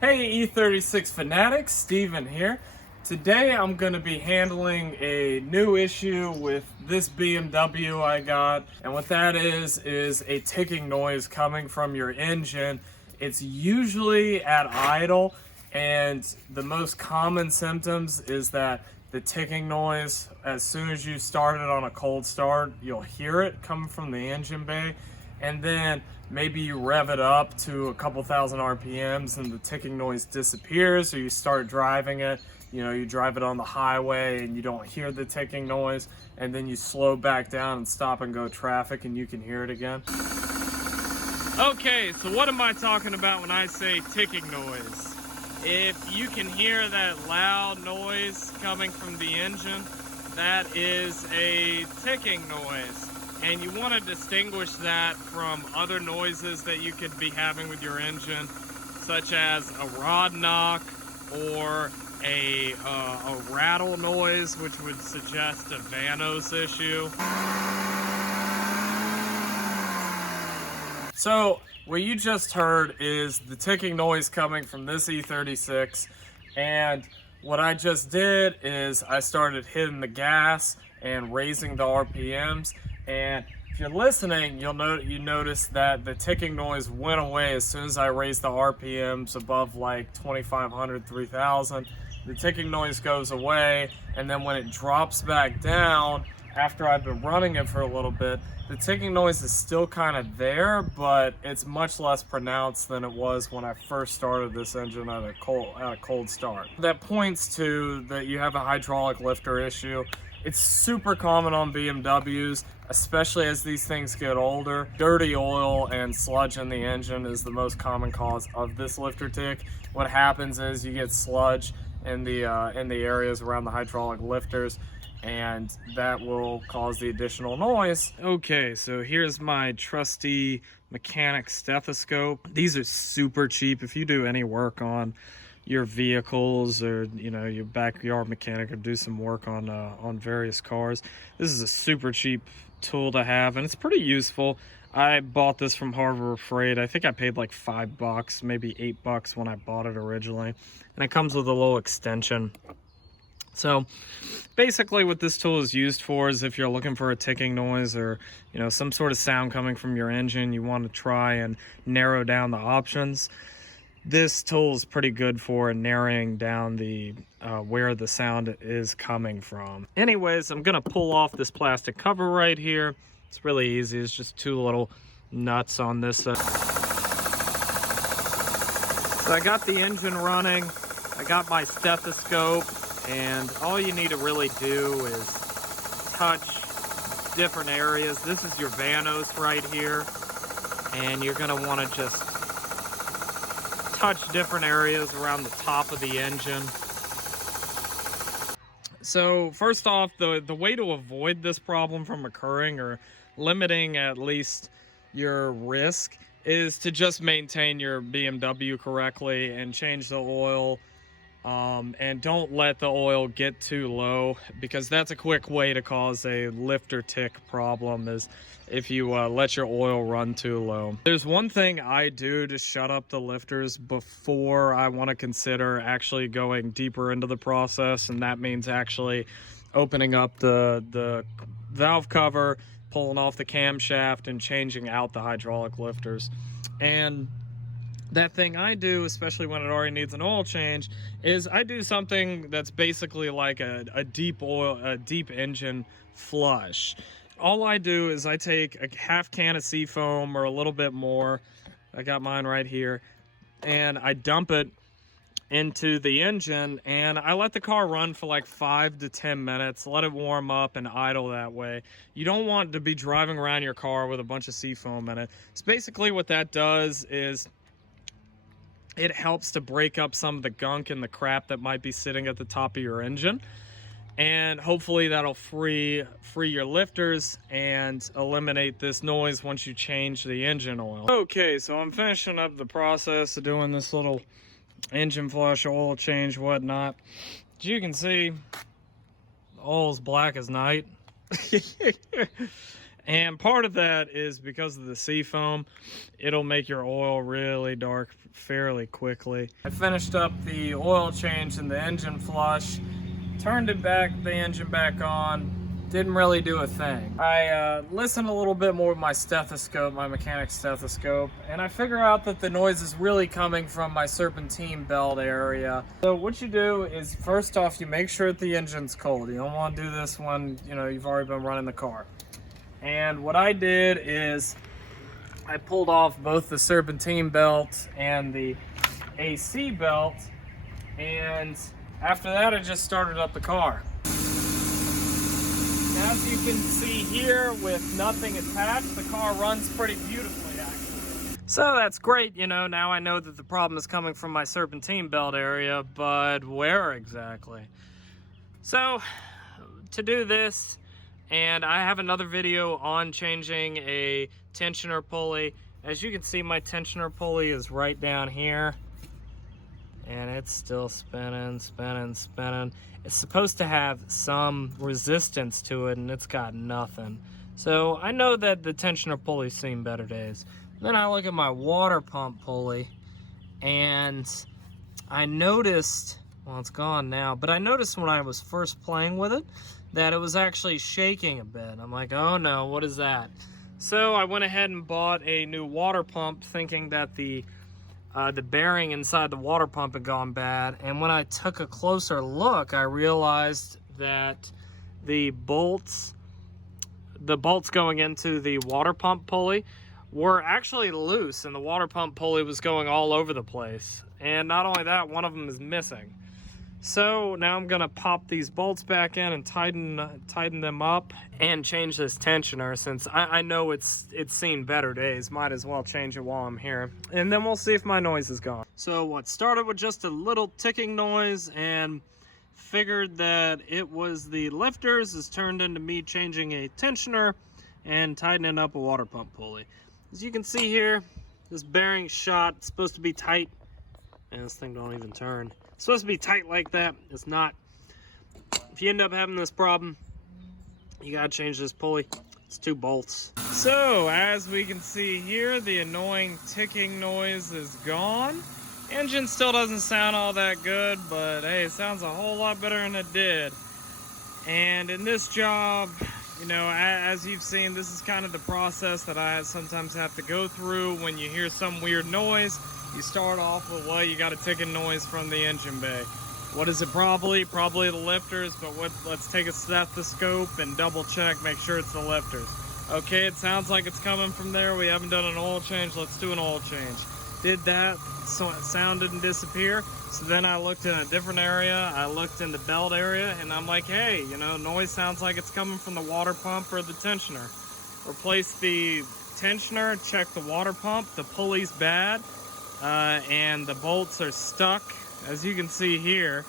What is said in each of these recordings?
Hey E36 fanatics, Steven here. Today I'm going to be handling a new issue with this BMW I got, and what that is a ticking noise coming from your engine. It's usually at idle, and the most common symptoms is that the ticking noise, as soon as you start it on a cold start, you'll hear it coming from the engine bay, and then maybe you rev it up to a couple thousand RPMs and the ticking noise disappears, or you start driving it, you drive it on the highway and you don't hear the ticking noise, and then you slow back down and stop and go traffic and you can hear it again. Okay, so what am I talking about when I say ticking noise? If you can hear that loud noise coming from the engine, that is a ticking noise. And you want to distinguish that from other noises that you could be having with your engine, such as a rod knock or a rattle noise, which would suggest a diagnose issue. So what you just heard is the ticking noise coming from this E36, and what I just did is I started hitting the gas and raising the RPMs. And if you're listening, you notice that the ticking noise went away as soon as I raised the RPMs above like 2,500, 3,000. The ticking noise goes away, and then when it drops back down, after I've been running it for a little bit, the ticking noise is still kind of there, but it's much less pronounced than it was when I first started this engine at a cold start. That points to that you have a hydraulic lifter issue. It's super common on BMWs, especially as these things get older. Dirty oil and sludge in the engine is the most common cause of this lifter tick. What happens is you get sludge in the areas around the hydraulic lifters, and that will cause the additional noise. Okay, so here's my trusty mechanic stethoscope. These are super cheap. If you do any work on your vehicles, or your backyard mechanic, or do some work on various cars, this is a super cheap tool to have, and it's pretty useful. I bought this from Harbor Freight. I think I paid like $5, maybe $8 when I bought it originally, and it comes with a little extension. So basically what this tool is used for is if you're looking for a ticking noise or some sort of sound coming from your engine, you want to try and narrow down the options. This tool is pretty good for narrowing down the where the sound is coming from. Anyways, I'm gonna pull off this plastic cover right here. It's really easy. It's just two little nuts on this. So I got the engine running. I got my stethoscope, and all you need to really do is touch different areas. This is your vanos right here, and you're gonna want to just touch different areas around the top of the engine. So first off, the way to avoid this problem from occurring, or limiting at least your risk, is to just maintain your BMW correctly and change the oil, and don't let the oil get too low, because that's a quick way to cause a lifter tick problem, is if you let your oil run too low. There's one thing I do to shut up the lifters before I want to consider actually going deeper into the process, and that means actually opening up the valve cover, pulling off the camshaft, and changing out the hydraulic lifters. And that thing I do, especially when it already needs an oil change, is I do something that's basically like a deep engine flush. All I do is I take a half can of seafoam or a little bit more. I got mine right here, and I dump it into the engine, and I let the car run for like 5 to 10 minutes, let it warm up and idle that way. You don't want to be driving around your car with a bunch of seafoam in it. So basically what that does is it helps to break up some of the gunk and the crap that might be sitting at the top of your engine, and hopefully that'll free your lifters and eliminate this noise once you change the engine oil. Okay, so I'm finishing up the process of doing this little engine flush, oil change, whatnot. As you can see, the oil's black as night. And part of that is because of the sea foam. It'll make your oil really dark fairly quickly. I finished up the oil change and the engine flush, turned the engine back on. Didn't really do a thing. I listened a little bit more with my stethoscope, my mechanic stethoscope, and I figure out that the noise is really coming from my serpentine belt area. So what you do is, first off, you make sure that the engine's cold. You don't want to do this when, you know, you've already been running the car. And what I did is I pulled off both the serpentine belt and the AC belt, and after that I just started up the car. As you can see here, with nothing attached, the car runs pretty beautifully, actually. So that's great, you know, now I know that the problem is coming from my serpentine belt area, but where exactly? So, to do this, and I have another video on changing a tensioner pulley. As you can see, my tensioner pulley is right down here. And it's still spinning, spinning, spinning. It's supposed to have some resistance to it, and it's got nothing. So I know that the tensioner pulley's seen better days. Then I look at my water pump pulley, and I noticed, well, it's gone now, but I noticed when I was first playing with it that it was actually shaking a bit. I'm like, oh no, what is that? So I went ahead and bought a new water pump, thinking that the bearing inside the water pump had gone bad, and when I took a closer look, I realized that the bolts going into the water pump pulley were actually loose, and the water pump pulley was going all over the place. And not only that, one of them is missing. So now I'm gonna pop these bolts back in and tighten them up and change this tensioner, since I know it's seen better days. Might as well change it while I'm here. And then we'll see if my noise is gone. So what started with just a little ticking noise and figured that it was the lifters has turned into me changing a tensioner and tightening up a water pump pulley. As you can see here, this bearing shot, it's supposed to be tight, and this thing don't even turn. It's supposed to be tight like that. It's not. If you end up having this problem, you gotta change this pulley. It's 2 bolts. So as we can see here, the annoying ticking noise is gone. Engine still doesn't sound all that good, but hey, it sounds a whole lot better than it did. And in this job, you know, as you've seen, this is kind of the process that I sometimes have to go through when you hear some weird noise. You start off with, well, you got a ticking noise from the engine bay. What is it probably? Probably the lifters, but let's take a stethoscope and double check, make sure it's the lifters. Okay, it sounds like it's coming from there. We haven't done an oil change. Let's do an oil change. Did that, so sound didn't disappear. So then I looked in a different area. I looked in the belt area, and I'm like, hey, you know, noise sounds like it's coming from the water pump or the tensioner. Replace the tensioner, check the water pump. The pulley's bad. And the bolts are stuck. As you can see here,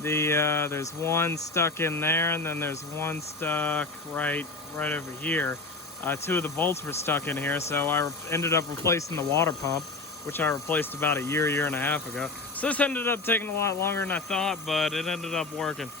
there's one stuck in there, and then there's one stuck right over here. 2 of the bolts were stuck in here, so I ended up replacing the water pump, which I replaced about a year and a half ago. So this ended up taking a lot longer than I thought, but it ended up working.